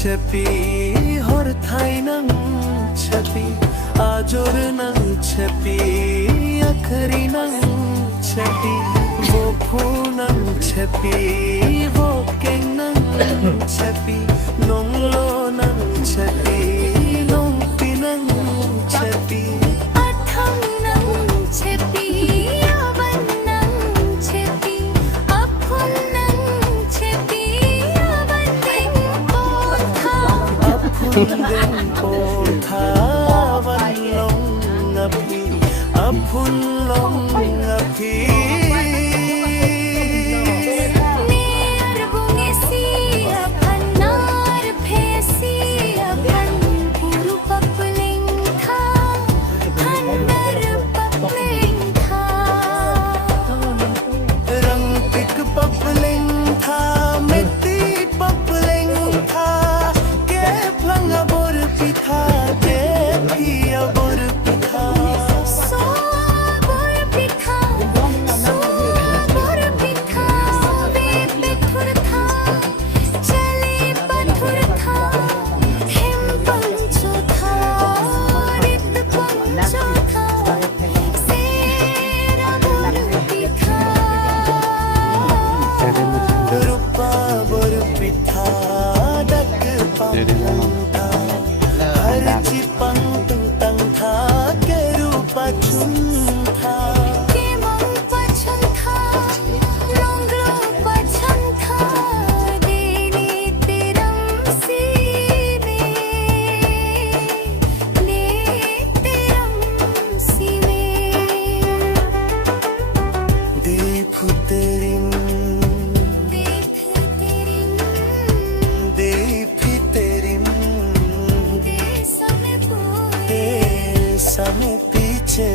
छपी हर थाई नंग छपी आजोर नंग छपी अखरी नंग छपी वो फूनंग छपी वो केंग नंग छपी नोंगलो नंग छपी नोंगपी नंग छपी अथंग नंग छपी अवन नंग छपी अफुन नंग छपी अवन देंग पोथा अफुन पोथा वन लोंग अभी अफुन लोंग अभी नेर बुंगेसी अफनार फेसी अफन पुरु पपलिंग था हंडर पपलिंग था रंग पिक पपलिंग था मिट्टी पपलिंग था के फंगा बोर पिथा के पिया बोर पिथा सो बोर पिथा सो बोर पिथा वे पेथुर था चले पथुर था हिम पंचो था रित पंचो था सेरा बोर पिथा रूपा बोर पिथा डक पंग था हर चिपंग तंग था के रूपा चुन था के मंग पछन था लोंगलो पछन था देने तेरम सी में ने तेरम सी में देख तेरिंग देख तेरी देख तेरिंग दे समय पूरे ते समय पीछे